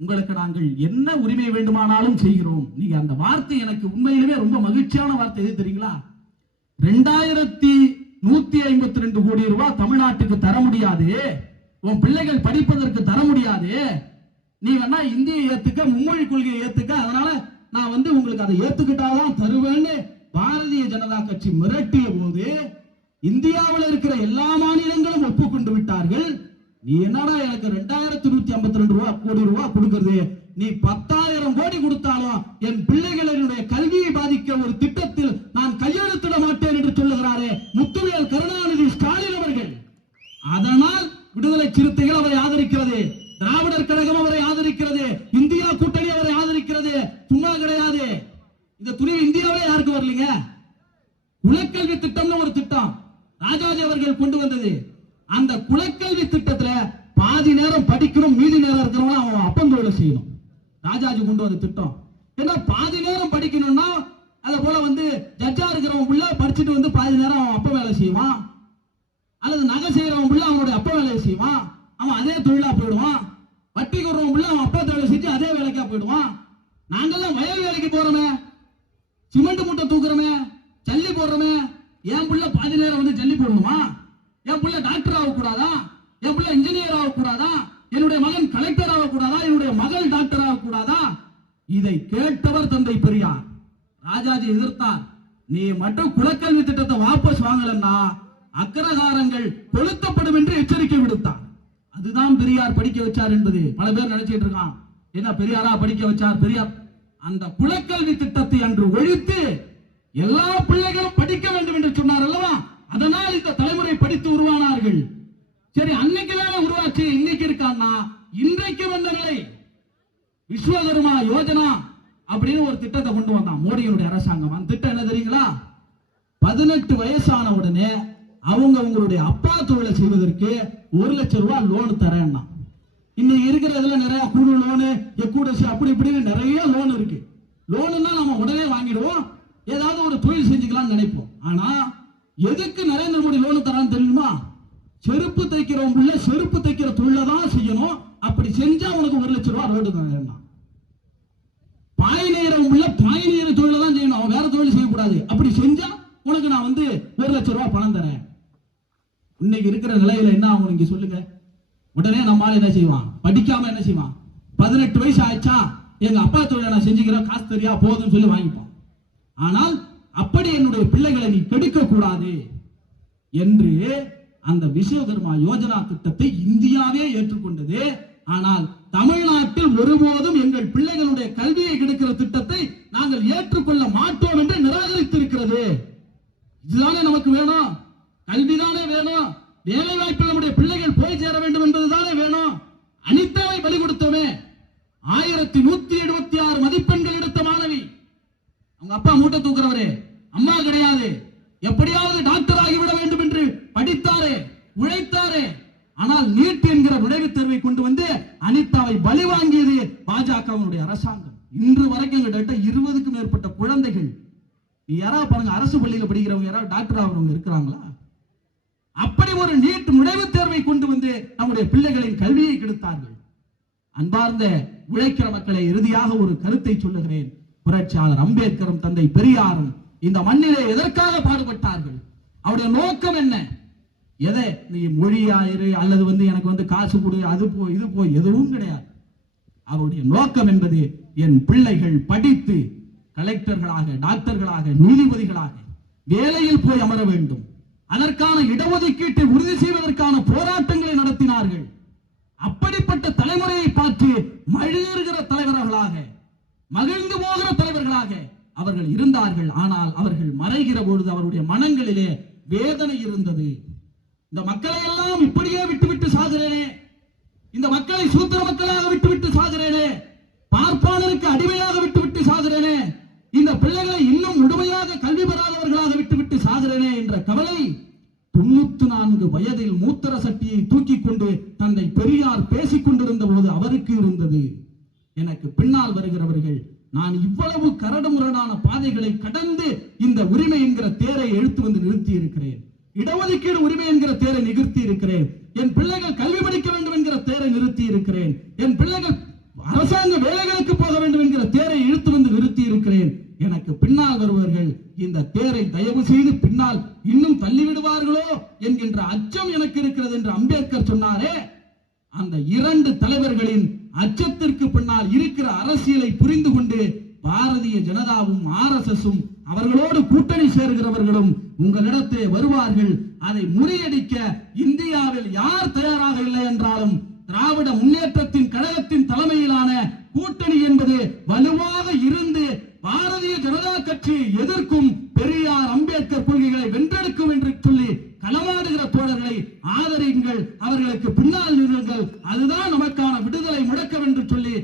உங்களுக்கு நாங்கள் என்ன உரிமை வேண்டுமானாலும் செய்கிறோம், நீங்க அந்த வார்த்தை எனக்கு உண்மையிலேயே ரொம்ப மகிழ்ச்சியான வார்த்தை. எது தெரியுங்களா? 2152 கோடி ரூபாய் தமிழ்நாட்டுக்கு தர முடியாது, உன் பிள்ளைகள் படிப்பதற்கு தர முடியாது, நீ வேணா இந்தியை ஏத்துக்க, மும்மொழி கொள்கையை ஏத்துக்க, அதனால நான் வந்து உங்களுக்கு அதை ஏத்துக்கிட்டாதான் தருவேன்னு பாரதிய ஜனதா கட்சி மிரட்டிய போது இந்தியாவில் இருக்கிற எல்லா மாநிலங்களும் ஒப்புக்கொண்டு விட்டார்கள். நீ என்னடா எனக்கு 2152 கோடி ரூபாய் கொடுக்கிறது, நீ 10,000 கோடி கொடுத்தாலும் என் பிள்ளைகளினுடைய கல்வியை பாதிக்க ஒரு திட்டத்தில் நான் கையெழுத்திட மாட்டேன் என்று சொல்லுகிறாரே முத்துவேல் கருணாநிதி ஸ்டாலின் அவர்கள். அதனால் விடுதலை சிறுத்தைகள் அவரை ஆதரிக்கிறது, திராவிடர் கழகம் அவரை ஆதரிக்கிறது, இந்தியா கூட்டணி அவரை ஆதரிக்கிறது. சும்மா கிடையாது, இந்த துணிவு இந்தியாவிலே யாருக்கு வரலீங்க. குலக்கல்வி திட்டம்னு ஒரு திட்டம் ராஜாஜி அவர்கள் கொண்டு வந்தது. அந்த குலக்கல்வி திட்டத்துல பாதி நேரம் படிக்கணும், மீதி நேரம் இருக்கிறவங்க அவன் அப்பன் தொழிலை செய்யணும். ராஜாஜி கொண்டு வந்த திட்டம். ஏன்னா பாதி நேரம் படிக்கணும்னா அத போல வந்து ஜட்ஜா இருக்கிறவன் உள்ள படிச்சுட்டு வந்து பாதி நேரம் அவன் அப்ப வேலை செய்வான், அல்லது நகை செய்யறவன் உள்ள அவனுடைய அப்ப வேலையை செய்வான், அவன் அதே தொழிலா போயிடுவான். வட்டி கொடுறவன் உள்ள அவன் அப்பா தொழிலை செஞ்சு அதே வேலைக்கா போயிடுவான். நாங்கெல்லாம் வயல் வேலைக்கு போறோமே, சிமெண்ட் மூட்டை தூக்குறோமே, ஜல்லி போடுறோமே, என் புள்ள பாதி நேரம் வந்து ஜல்லி போடணுமா? என் புள்ள டாக்டர் ஆகக்கூடாதா? என் புள்ள இன்ஜினியர் ஆகக்கூடாதா? என்னுடைய மகன் கலெக்டர் ஆகக்கூடாதா? என்னுடைய மகள் டாக்டர் ஆகக்கூடாதா? இதை கேட்டவர் தந்தை பெரியார். ராஜாஜி எதிர்த்தார். நீ மட்டும் குலக்கல்வி திட்டத்தை வாபஸ் வாங்கலன்னா அக்ரகாரங்கள் கொளுத்தப்படும் என்று எச்சரிக்கை விடுத்தார். அதுதான் பெரியார் படிக்க வச்சார் என்பது பல பேர் நினைச்சிட்டு இருக்கான். என்ன பெரியாரா படிக்க வச்சார்? பெரியார் அந்த குலக்கல்வி திட்டத்தை அன்று ஒழித்து எல்லா பிள்ளைகளும் படிக்க வேண்டும் என்று சொன்னார் அல்லவா? அதனால் இந்த தலைமுறை படித்து உருவானார்கள். சரி, அன்னைக்கு தானே உருவாச்சு, இன்னைக்கு இருக்கான்னா இன்றைக்கு வந்த நிலை. விஸ்வகர்மா யோஜனா அப்படின்னு ஒரு திட்டத்தை கொண்டு வந்தான் மோடியினுடைய அரசாங்கம். அந்த திட்டம் என்ன தெரியுங்களா? 18 வயசான உடனே அவங்களுடைய அப்பா தொழிலை செய்வதற்கு 1 லட்சம் ரூபாய் லோன் தரேன்னா. இன்னைக்கு இருக்கிறதுல நிறைய குழு லோனு, எக்கூடசி, அப்படி இப்படின்னு நிறைய லோன் இருக்கு. லோனுன்னா நம்ம உடனே வாங்கிடுவோம், ஏதாவது ஒரு தொழில் செஞ்சுக்கலாம்னு நினைப்போம். ஆனா எதுக்கு நரேந்திர மோடி லோன் தரான்னு தெரியுமா? செருப்பு தைக்கிறவங்க செருப்பு தைக்கிற தொழிலை தான் செய்யணும், அப்படி செஞ்சா உனக்கு 1 லட்சம் ரூபாய் ரோடு தரேன்னா. பாய் நேரவங்க பாய் நேர தொழிலை தான் செய்யணும், அவன் வேற தொழில் செய்யக்கூடாது, அப்படி செஞ்சா உனக்கு நான் வந்து 1 லட்சம் ரூபாய் பணம் தரேன். இன்னைக்கு இருக்கிற நிலையில என்ன ஆகும் நீங்க சொல்லுங்க? உடனே நம்மால என்ன செய்வான்? படிக்காம என்ன செய்வான்? 18 வயசு ஆயிடுச்சா, எங்க அப்பா தொழிலை நான் செஞ்சுக்கிறேன், காசு தெரியா போதுன்னு சொல்லி வாங்கிப்பான். ஆனால் அப்படி என்னுடைய பிள்ளைகளை நீ கெடுக்க கூடாது என்று அந்த விஸ்வகர்மா யோஜனா திட்டத்தை இந்தியாவே ஏற்றுக்கொண்டது. ஆனால் தமிழ்நாட்டில் ஒருபோதும் எங்கள் பிள்ளைகளுடைய கல்வியை கெடுக்கிற திட்டத்தை நாங்கள் ஏற்றுக்கொள்ள மாட்டோம் என்று நிராகரித்திருக்கிறது. இதுதானே நமக்கு வேணும், கல்விதானே வேணும், வேலை வாய்ப்பில் நம்முடைய பிள்ளைகள் போய் சேர வேண்டும் என்பதுதானே வேணும். அனிதாவை பலி கொடுத்தோமே, 1176 மதிப்பெண்கள் எடுத்த மாணவி, அவங்க அப்பா மூட்டை தூக்குறவரே, அம்மா கிடையாது, எப்படியாவது டாக்டர் ஆகிவிட வேண்டும் என்று படித்தாரே, உழைத்தாரே. ஆனால் நீட் என்கிற நுழைவுத் தேர்வை கொண்டு வந்து அனிதாவை பலி வாங்கியது பாஜகவினுடைய அரசாங்கம். இன்று வரைக்கும் கிட்ட 20க்கும் மேற்பட்ட குழந்தைகள், யாராவது பாருங்க, அரசு பள்ளியில படிக்கிறவங்க யாராவது டாக்டர் ஆகிறவங்க இருக்கிறாங்களா? அப்படி ஒரு நீட் நுழைவுத் தேர்வை கொண்டு வந்து நம்முடைய பிள்ளைகளின் கல்வியை கெடுத்தார்கள். அன்பார்ந்த உழைக்கிற மக்களை, இறுதியாக ஒரு கருத்தை சொல்லுகிறேன். புரட்சியாளர் அம்பேத்கரும் தந்தை பெரியாரும் இந்த மண்ணிலே எதற்காக பாடுபட்டார்கள்? அவருடைய நோக்கம் என்ன? எதை நீ மொழியாயிரு அல்லது வந்து எனக்கு வந்து காசு கொடு, அது போய் இது போய் எதுவும் கிடையாது. அவருடைய நோக்கம் என்பது என் பிள்ளைகள் படித்து கலெக்டர்களாக, டாக்டர்களாக, நீதிபதிகளாக வேலையில் போய் அமர வேண்டும். அதற்கான இடஒதுக்கீட்டை உறுதி செய்வதற்கான போராட்டங்களை நடத்தினார்கள். அப்படிப்பட்ட தலைமுறையை பார்த்து மகிழ்கிற தலைவர்களாக, மகிழ்ந்து போகிற தலைவர்களாக அவர்கள் இருந்தார்கள். ஆனால் அவர்கள் மறைகிற பொழுது அவருடைய மனங்களிலே வேதனை இருந்தது. இந்த மக்களை எல்லாம் இப்படியே விட்டுவிட்டு சாகிறேனே, இந்த மக்களை சூத்திர மக்களாக விட்டுவிட்டு சாகிறேனே, பார்ப்பாளருக்கு அடிமையாக விட்டுவிட்டு சாகிறேனே, இந்த பிள்ளைகளை இன்னும் முழுமையாக கல்வி பெறாதவர்களாக விட்டுவிட்டு சாகிறேனே என்ற கவலை 94 வயதில் மூத்திர சட்டியை தூக்கி கொண்டு தந்தை பெரியார் பேசிக் கொண்டிருந்த போது அவருக்கு இருந்தது. எனக்கு பின்னால் வருகிறவர்கள், நான் இவ்வளவு கரடுமுரடான பாதைகளை கடந்து இந்த உரிமை என்கிற தேரை எழுத்து வந்து நிறுத்தி இருக்கிறேன், இடஒதுக்கீடு உரிமை என்கிற தேரை நிறுத்தி இருக்கிறேன், என் பிள்ளைகள் கல்வி படிக்க வேண்டும் என்கிற தேரை நிறுத்தி இருக்கிறேன், என் பிள்ளைகள் அரசாங்க வேலைகளுக்கு போக வேண்டும் என்கிற தேரை இழுத்து வந்து நிறுத்தி இருக்கிறேன். எனக்கு பின்னால் வருபவர்கள் இந்த தேரை தயவு செய்து பின்னால் இன்னும் தள்ளிவிடுவார்களோ என்கின்ற அச்சம் எனக்கு இருக்கிறது என்று அம்பேத்கர் சொன்னாரே, அந்த 2 தலைவர்களின் அச்சத்திற்கு பின்னால் இருக்கிற அரசியலை புரிந்து கொண்டு பாரதிய ஜனதாவும் RSSம் அவர்களோடு கூட்டணி சேர்கிறவர்களும் உங்களிடத்தே வருவார்கள். அதை முறியடிக்க இந்தியாவில் யார் தயாராக இல்லை என்றாலும் திராவிட முன்னேற்றத்தின் கழகத்தின் தலைமையிலான கூட்டணி என்பது வலுவாக இருந்து பாரதிய ஜனதா கட்சியை எதிர்க்கும், பெரியார் அம்பேத்கர் கொள்கைகளை வென்றெடுக்கும் என்று சொல்லி களமாடுகிற தோழர்களை ஆதரியுங்கள், அவர்களுக்கு பின்னால் நிறுங்கள், அதுதான் நமக்கான விடுதலை முழக்கம் என்று சொல்லி